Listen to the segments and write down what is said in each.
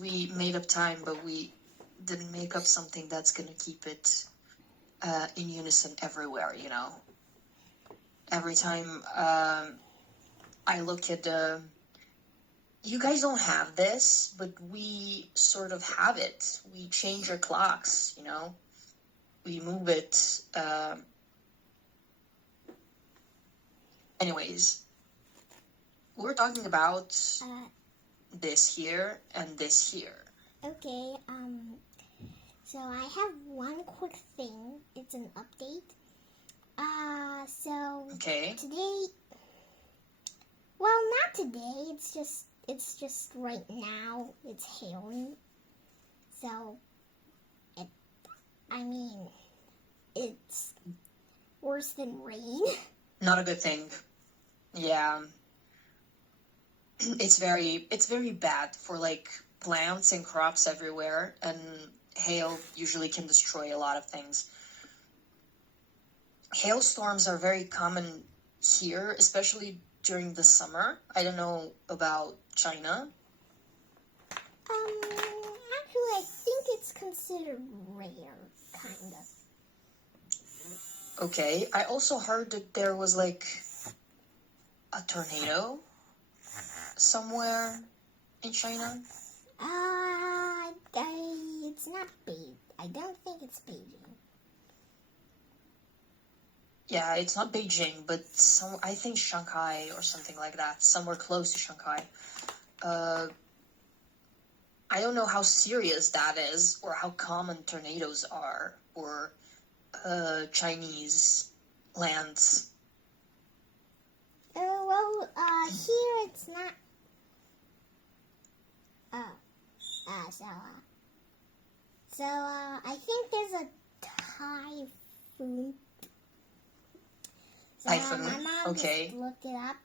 we made up time, but we didn't make up something that's gonna keep it in unison everywhere, you know? Every time I look at the... You guys don't have this, but we sort of have it. We change our clocks, you know? We move it. Anyways, we're talking about this here and this here. Okay, so I have one quick thing. It's an update. Okay. Today, well, not today, it's just right now, it's hailing. So, it's worse than rain. Not a good thing. Yeah. It's very bad for like plants and crops everywhere, and hail usually can destroy a lot of things. Hailstorms are very common here, especially during the summer. I don't know about China. Actually, I think it's considered rare, kind of. Okay, I also heard that there was like a tornado somewhere in China. It's not Beijing. I don't think it's Beijing. Yeah, it's not Beijing, but I think Shanghai or something like that, somewhere close to Shanghai. I don't know how serious that is, or how common tornadoes are, or Chinese lands. Here it's not. I think there's a typhoon. Typhoon, my mom okay. just looked it up.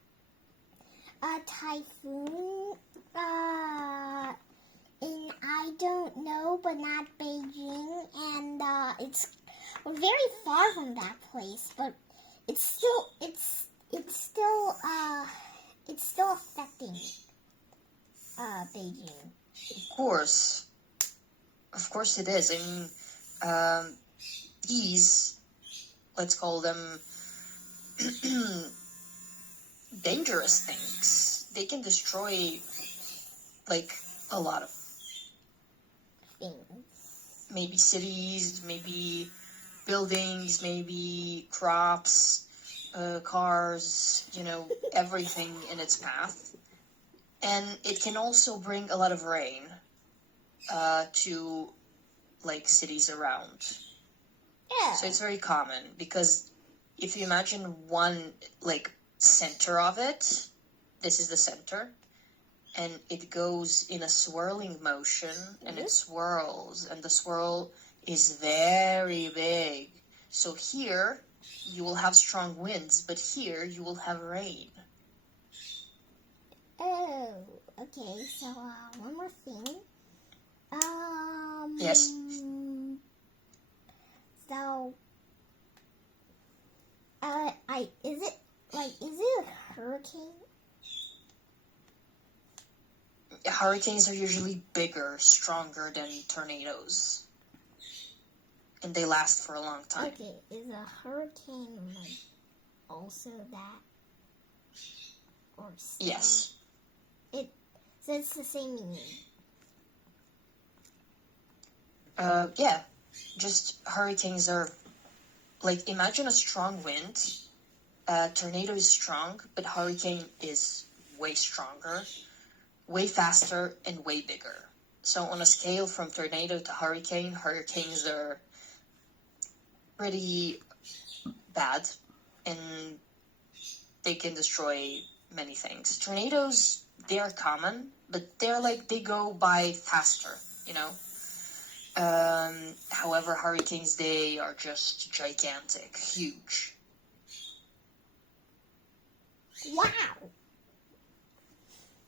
A typhoon, and I don't know, but not Beijing, and it's very far from that place, but it's still affecting Beijing. Of course it is. I mean, these, let's call them dangerous things. They can destroy like a lot of things. Maybe cities, maybe buildings, maybe crops, cars, you know, everything in its path. And it can also bring a lot of rain to like cities around. Yeah. So it's very common, because if you imagine one like center of it, this is the center, and it goes in a swirling motion, and it swirls, and the swirl is very big. So here you will have strong winds, but here you will have rain. Oh, okay. So one more thing. Yes. So, is it a hurricane? Hurricanes are usually bigger, stronger than tornadoes, and they last for a long time. Okay, is a hurricane like also that? Or still? Yes. So it's the same meaning. Yeah, just hurricanes are like, imagine a strong wind. Tornado is strong, but hurricane is way stronger, way faster, and way bigger. So on a scale from tornado to hurricane, hurricanes are pretty bad, and they can destroy many things. Tornadoes, they are common, but they go by faster, you know? However, hurricanes, they are just gigantic, huge. Wow!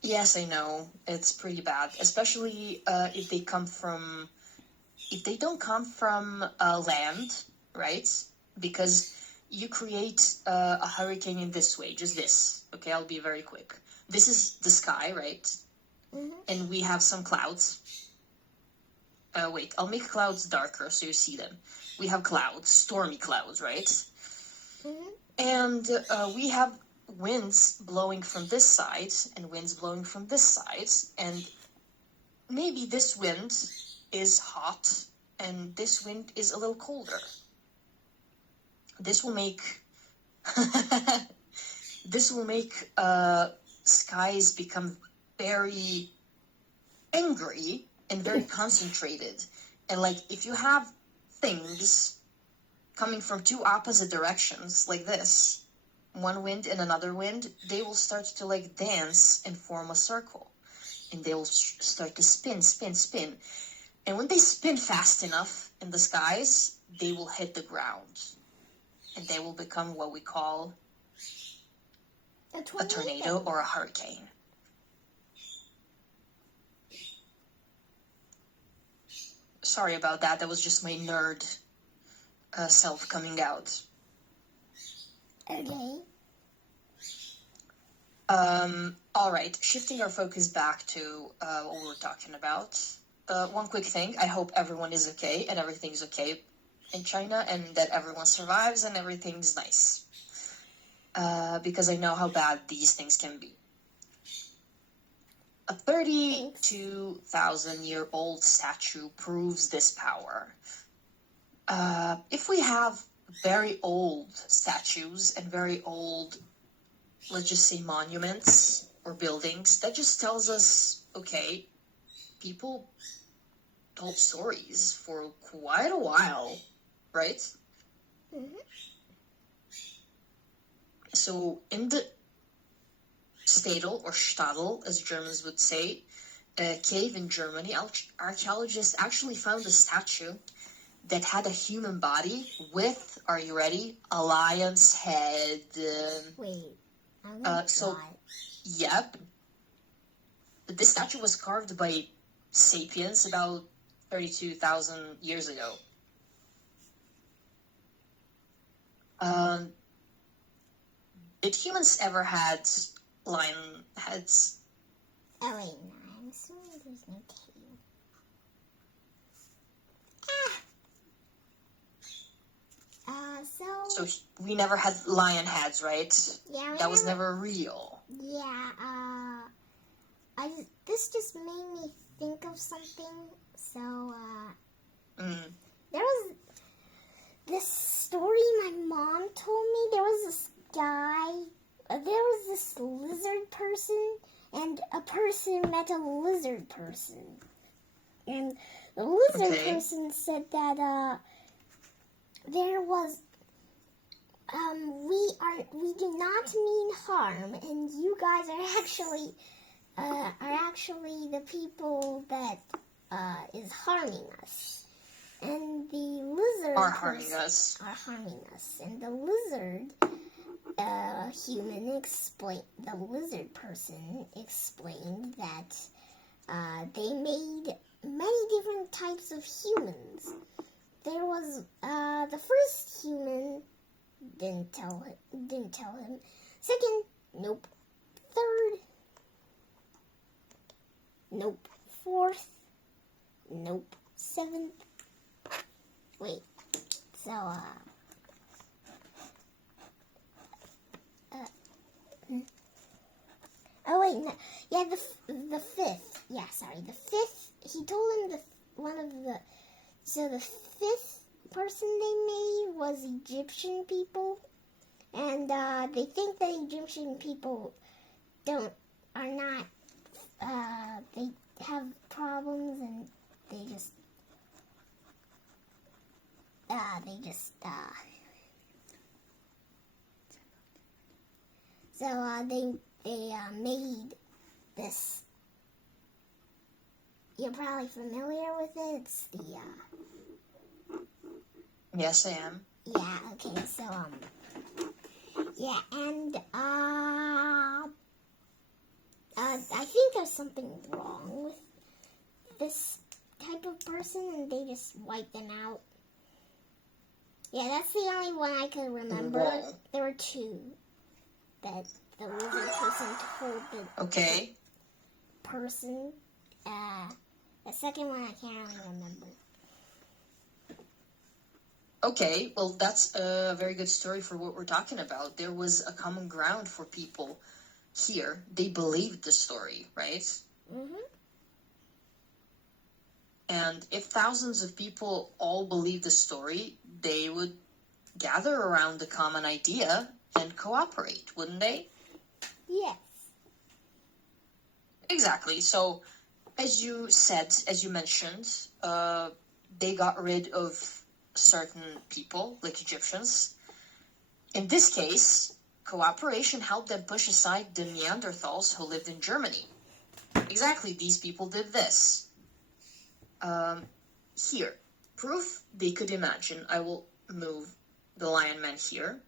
Yes, I know. It's pretty bad, especially if they don't come from land, right? Because you create a hurricane in this way, just this. Okay, I'll be very quick. This is the sky, right? and we have some clouds. Wait, I'll make clouds darker so you see them. We have clouds, stormy clouds, right? And we have winds blowing from this side and winds blowing from this side. And maybe this wind is hot and this wind is a little colder. This will make skies become very angry and very concentrated. And like if you have things coming from two opposite directions like this, one wind and another wind, they will start to like dance and form a circle, and they will start to spin. And when they spin fast enough in the skies, they will hit the ground, and they will become what we call a tornado or a hurricane. Sorry about that. That was just my nerd self coming out. Okay. All right. Shifting our focus back to what we were talking about. One quick thing. I hope everyone is okay and everything's okay in China, and that everyone survives and everything's nice. Because I know how bad these things can be. A 32,000-year-old statue proves this power. If we have very old statues and very old, let's just say, monuments or buildings, that just tells us, okay, people told stories for quite a while, right? So in the Stadel, or Stadel, as Germans would say, a cave in Germany, archaeologists actually found a statue that had a human body with, are you ready, a lion's head. Wait, I'm gonna try. Yep. This statue was carved by sapiens about 32,000 years ago. Did humans ever had lion heads? Oh wait, no, I'm assuming there's no tail. So we never had lion heads, right? Yeah, that was never real. Yeah, this just made me think of something. So, there was this story my mom told me. There was this guy, there was this lizard person, and a person met a lizard person. And the lizard person said that, there was, we do not mean harm, and you guys are actually the people that, is harming us. And the lizard are harming us. And the lizard, the lizard person explained that, they made many different types of humans. There was, the first human, didn't tell him. Second, nope. Third, nope. Fourth, nope. Seventh, wait. So, oh wait, no. Yeah, the fifth. Yeah, sorry, the fifth. He told him so the fifth person they made was Egyptian people, and they think that Egyptian people they have problems, and they just they made this. You're probably familiar with it. It's the Yes, I am. Yeah, okay, so yeah, and I think there's something wrong with this type of person, and they just wipe them out. Yeah, that's the only one I could remember. Whoa. There were two that the lizard person told the person. The second one I can't really remember. Okay, well, that's a very good story for what we're talking about. There was a common ground for people here. They believed the story, right? Mm-hmm. And if thousands of people all believed the story, they would gather around the common idea and cooperate, wouldn't they? Yes. Exactly. So, as you said, as you mentioned, they got rid of certain people, like Egyptians. In this case, cooperation helped them push aside the Neanderthals who lived in Germany. Exactly, these people did this. Here, proof they could imagine. I will move the Lion Man here.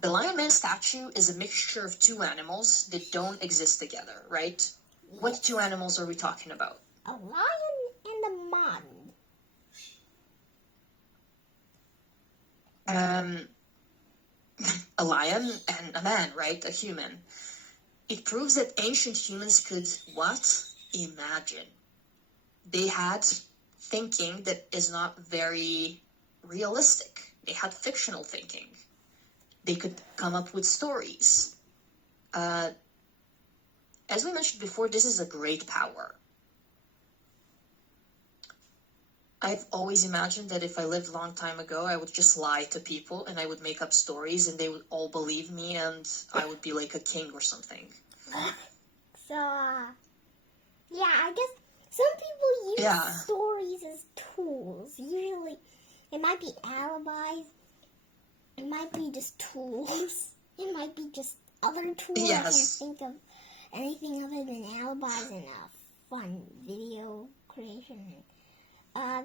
The Lion Man statue is a mixture of two animals that don't exist together, right? Yes. What two animals are we talking about? A lion and a man. A lion and a man, right? A human. It proves that ancient humans could what? Imagine. They had thinking that is not very realistic. They had fictional thinking. They could come up with stories. As we mentioned before, this is a great power. I've always imagined that if I lived a long time ago, I would just lie to people and I would make up stories and they would all believe me and I would be like a king or something. So, yeah, I guess some people use stories as tools. Usually, it might be alibis. It might be just tools. It might be just other tools. Yes. I can't think of anything other than alibis and fun video creation.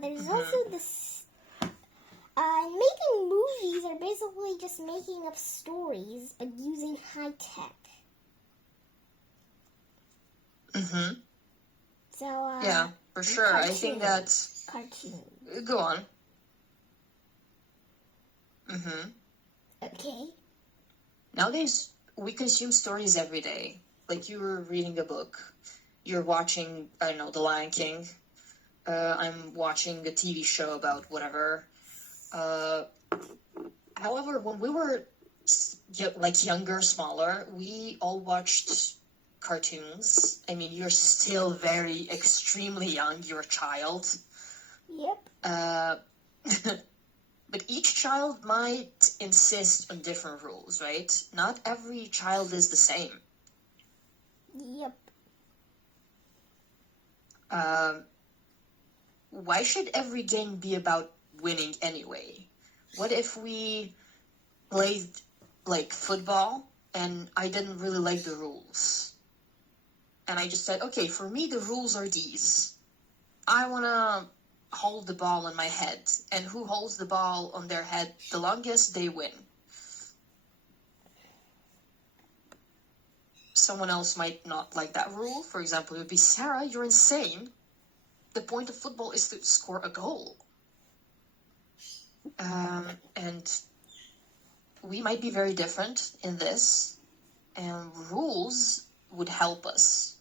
There's also this. Making movies are basically just making up stories, but using high tech. Mm-hmm. So, yeah, for sure. I think that's... Cartoon. Go on. Mm-hmm. Okay. Nowadays, we consume stories every day. Like you were reading a book. You're watching, I don't know, The Lion King. I'm watching a TV show about whatever. However, when we were like younger, smaller, we all watched cartoons. I mean, you're still very extremely young. You're a child. Yep. But each child might insist on different rules, right? Not every child is the same. Yep. Why should every game be about winning anyway? What if we played like football and I didn't really like the rules? And I just said, okay, for me the rules are these. I want to hold the ball on my head, and who holds the ball on their head the longest, they win. Someone else might not like that rule. For example, it would be, Sarah, you're insane. The point of football is to score a goal. And we might be very different in this, and rules would help us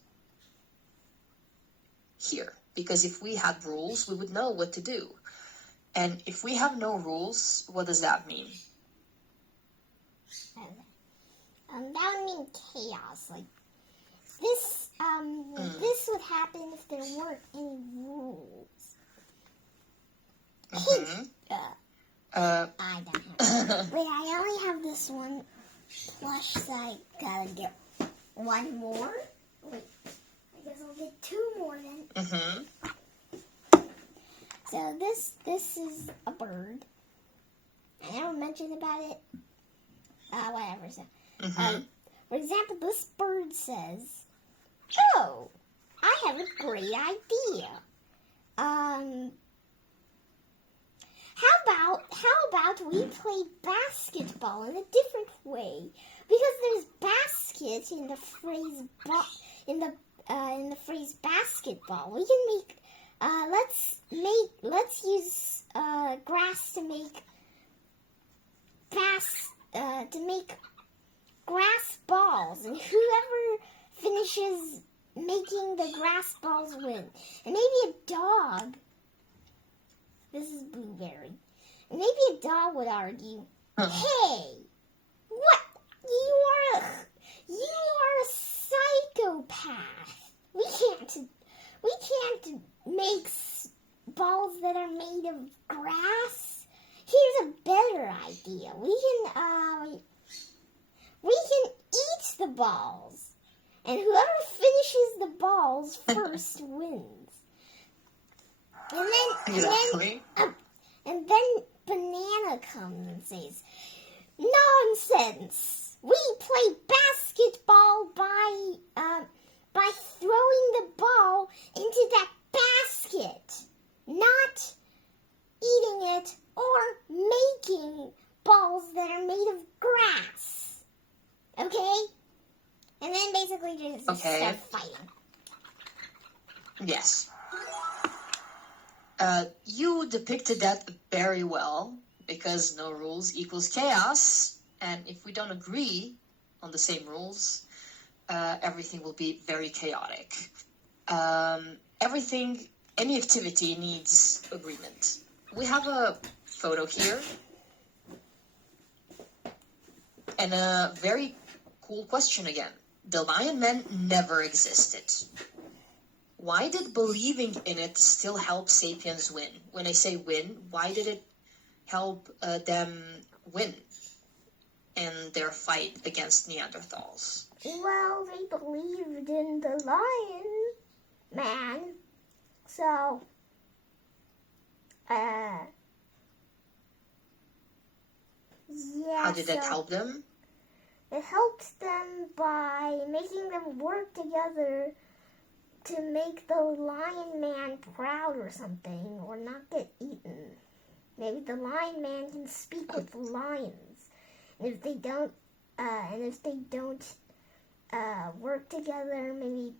here. Because if we had rules, we would know what to do. And if we have no rules, what does that mean? That would mean chaos. Like this. This would happen if there weren't any rules. Mm-hmm. I don't have. Wait, I only have this one plush, so I gotta get one more. Wait, I guess I'll get two more then. Mm-hmm. So this is a bird. I never mentioned about it. Whatever. So, for example, this bird says, "Oh, I have a great idea. How about we play basketball in a different way? Because there's basket in the phrase in the phrase basketball. We can make let's use grass to make grass balls, and whoever finishes making the grass balls win. And maybe a dog, this is Blueberry, and maybe a dog would argue, hey, what? You are a psychopath. We can't make balls that are made of grass. Here's a better idea. We can eat the balls, and whoever finishes the balls first wins. And then Banana comes and says, "Nonsense! We play basketball by throwing the ball into that basket, not eating it or making balls that are made of grass." Okay? And then basically just start fighting. Yes. You depicted that very well, because no rules equals chaos, and if we don't agree on the same rules, everything will be very chaotic. Any activity needs agreement. We have a photo here, and a very cool question again. The Lion Man never existed. Why did believing in it still help Sapiens win? When I say win, why did it help them win in their fight against Neanderthals? Well, they believed in the Lion Man, so yeah. How did that help them? It helped them by making them work together to make the Lion Man proud or something, or not get eaten. Maybe the Lion Man can speak with the lions, and if they don't, work together, maybe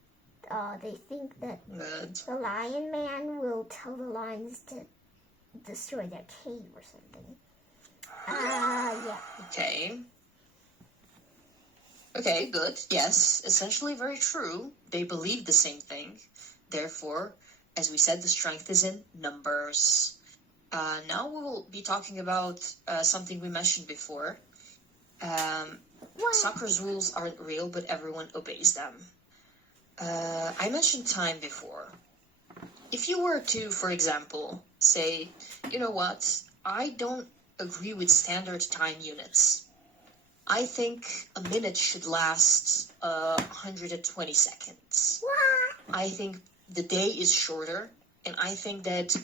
they think that the Lion Man will tell the lions to destroy their cave or something. Yeah. Okay, good. Yes, essentially very true. They believe the same thing. Therefore, as we said, the strength is in numbers. Now we will be talking about something we mentioned before. Soccer's rules aren't real, but everyone obeys them. I mentioned time before. If you were to, for example, say, you know what, I don't agree with standard time units. I think a minute should last 120 seconds. What? I think the day is shorter, and I think that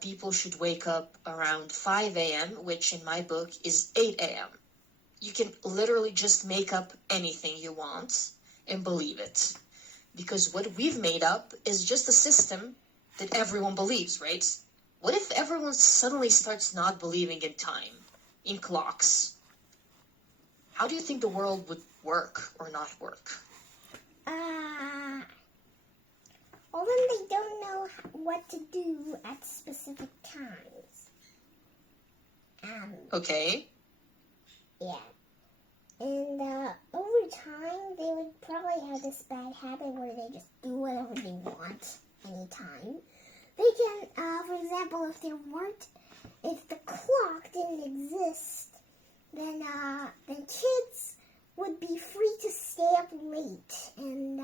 people should wake up around 5 a.m., which in my book is 8 a.m. You can literally just make up anything you want and believe it. Because what we've made up is just a system that everyone believes, right? What if everyone suddenly starts not believing in time, in clocks? How do you think the world would work or not work? Well, then they don't know what to do at specific times. Okay. Yeah. And over time, they would probably have this bad habit where they just do whatever they want anytime. They can, for example, if the clock didn't exist, then kids would be free to stay up late and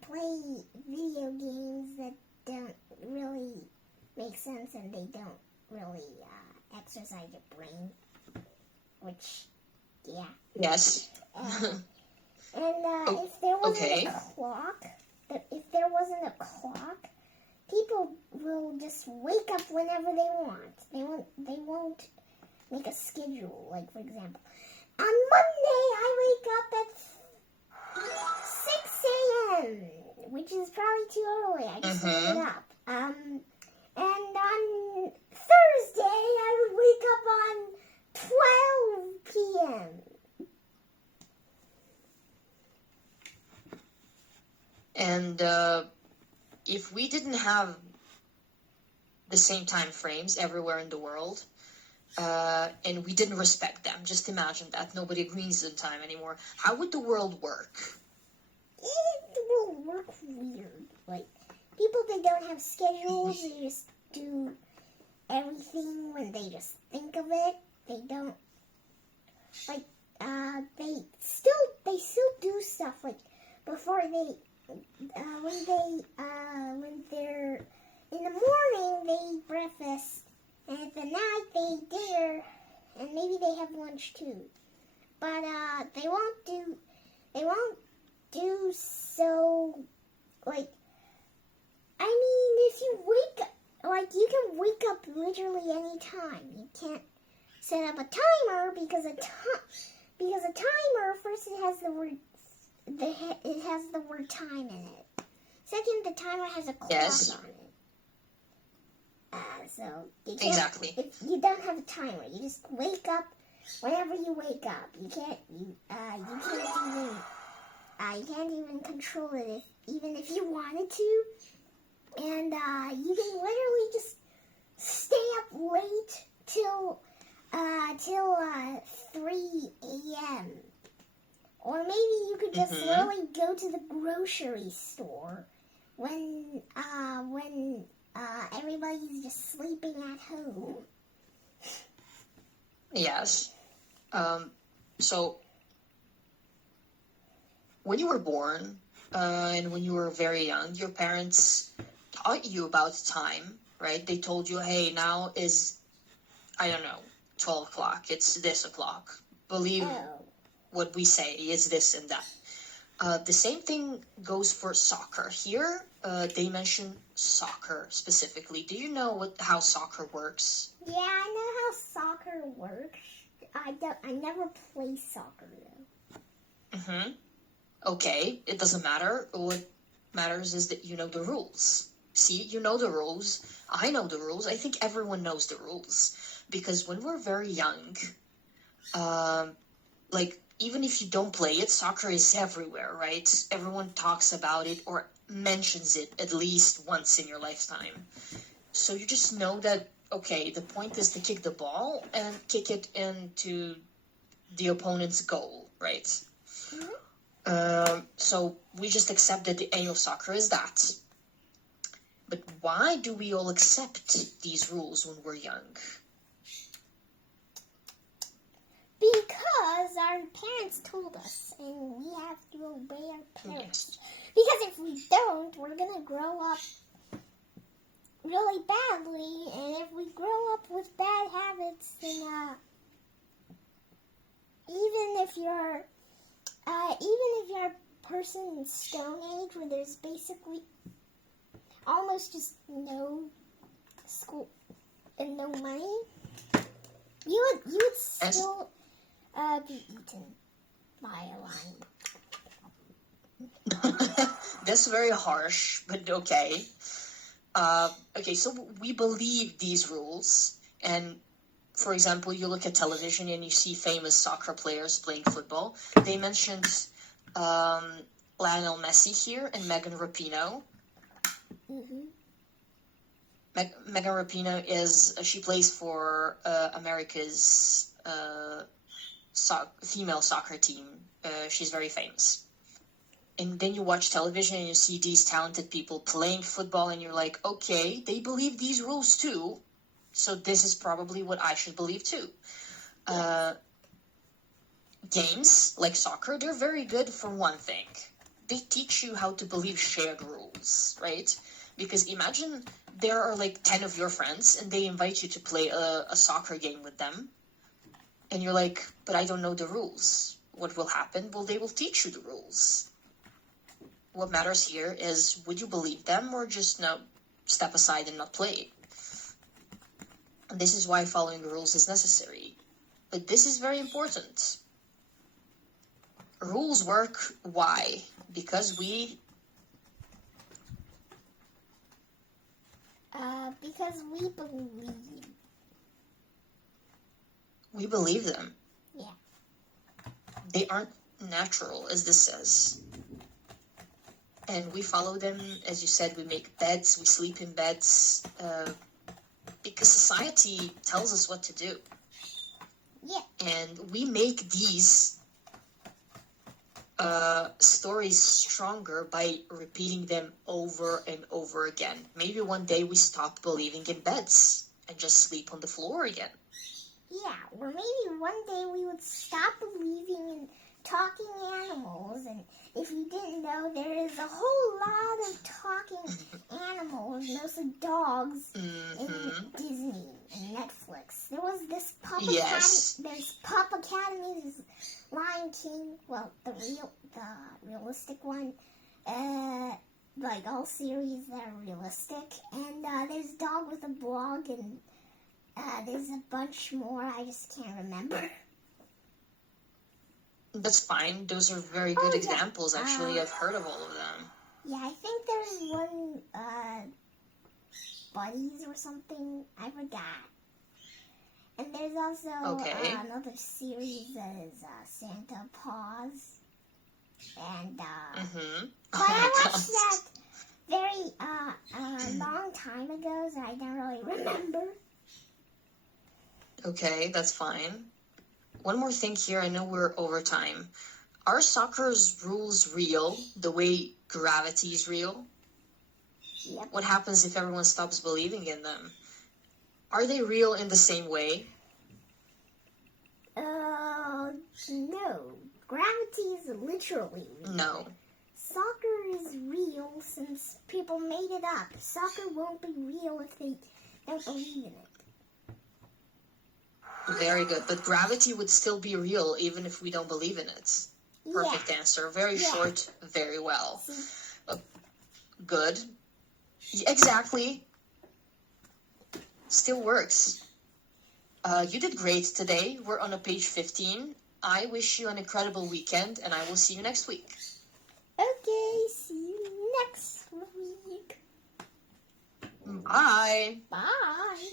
play video games that don't really make sense, and they don't really exercise your brain, which, yeah. Yes. If there wasn't a clock, people will just wake up whenever they want. They won't make a schedule. Like, for example, on Monday I wake up at 6 a.m., which is probably too early. I just wake it up. And on Thursday I would wake up on 12 p.m. And if we didn't have the same time frames everywhere in the world, and we didn't respect them, just imagine that nobody agrees on time anymore, how would the world work? it will work weird. Like, people that don't have schedules, they just do everything when they just think of it. They don't, like, they still do stuff, like, before they, when they're, in the morning, they eat breakfast, and at the night, they eat dinner, and maybe they have lunch, too. But, they won't do so, like, I mean, if you wake up, like, you can wake up literally any time. You can't set up a timer because a timer, first it has the word time in it. Second, the timer has a clock on it. So you can't, Exactly. If you don't have a timer, you just wake up whenever you wake up. You can't even control it even if you wanted to. And you can literally just stay up late till 3 a.m. Or maybe you could just literally go to the grocery store when everybody's just sleeping at home. Yes. So, when you were born, and when you were very young, your parents taught you about time, right? They told you, hey, now is, I don't know, 12 o'clock. It's this o'clock. Believe what we say is this and that. The same thing goes for soccer. Here, they mention soccer specifically. Do you know how soccer works? Yeah, I know how soccer works. I never play soccer though. Okay, it doesn't matter. What matters is that you know the rules. See, you know the rules. I know the rules. I think everyone knows the rules. Because when we're very young, like, even if you don't play it, soccer is everywhere, right? Everyone talks about it or mentions it at least once in your lifetime. So you just know that, okay, the point is to kick the ball and kick it into the opponent's goal, right? So we just accept that the annual soccer is that. But why do we all accept these rules when we're young? Because our parents told us, and we have to obey our parents. Yes. Because if we don't, we're gonna grow up really badly, and if we grow up with bad habits, then even if you're a person in Stone Age where there's basically almost just no school and no money, you would still be eaten by a lion. That's very harsh, but okay. Okay, so we believe these rules, and for example, you look at television and you see famous soccer players playing football. They mentioned Lionel Messi here and Megan Rapinoe. Megan Rapinoe she plays for America's female soccer team. She's very famous. And then you watch television and you see these talented people playing football and you're like, okay, they believe these rules too. So this is probably what I should believe too. Games like soccer, they're very good for one thing. They teach you how to believe shared rules, right? Because imagine there are like 10 of your friends and they invite you to play a soccer game with them. And you're like, but I don't know the rules. What will happen? Well, they will teach you the rules. What matters here is, would you believe them or just step aside and not play? And this is why following the rules is necessary. But this is very important. Rules work. Why? Because we believe. We believe them. Yeah. They aren't natural, as this says. And we follow them, as you said, we make beds, we sleep in beds, because society tells us what to do. Yeah. And we make these stories stronger by repeating them over and over again. Maybe one day we stop believing in beds and just sleep on the floor again. Yeah, or maybe one day we would stop believing in talking animals, and if you didn't know, there is a whole lot of talking animals, mostly dogs, in Disney and Netflix. There was this Pup Academy, there's Pup Academy, there's Lion King, well, the realistic one, like all series that are realistic, and there's Dog with a Blog, and there's a bunch more, I just can't remember. That's fine. Those are very good examples, actually. I've heard of all of them. Yeah, I think there's one, Buddies or something. I forgot. And there's also another series that is Santa Paws. And, but I watched that very long time ago, so I don't really remember. Okay, that's fine. One more thing here. I know we're over time. Are soccer's rules real the way gravity is real? Yep. What happens if everyone stops believing in them? Are they real in the same way? No. Gravity is literally real. No. Soccer is real since people made it up. Soccer won't be real if they don't believe in it. Very good. But gravity would still be real even if we don't believe in it. Perfect answer. Very short, very well. Good. Exactly. Still works. You did great today. We're on page 15. I wish you an incredible weekend, and I will see you next week. Okay, see you next week. Bye. Bye.